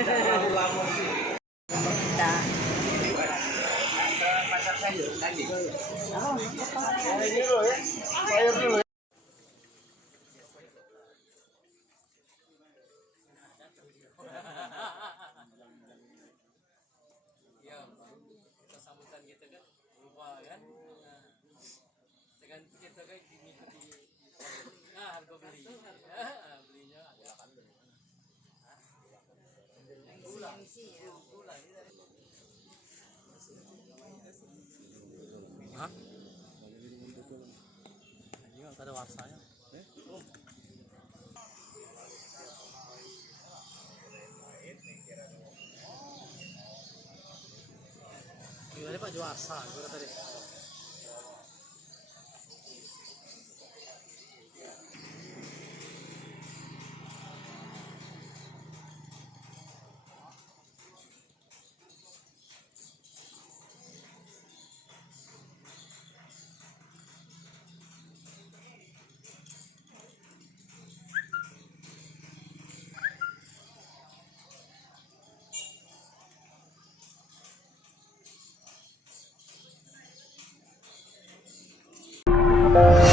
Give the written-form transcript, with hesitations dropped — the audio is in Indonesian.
Terlalu lama sih. Kita. Masak sayur tadi. Oh, Ini dulu ya. Sayur dulu ya. Ya, kita sambutan gitu kan, berubah kan. Nah, dengan kita kan mengikuti harga beli. Belinya ada kan. Gula. Gula ini dari. Hah? Ini enggak ada warsanya. Gimana Pak Juarsa? Gimana tadi? Thank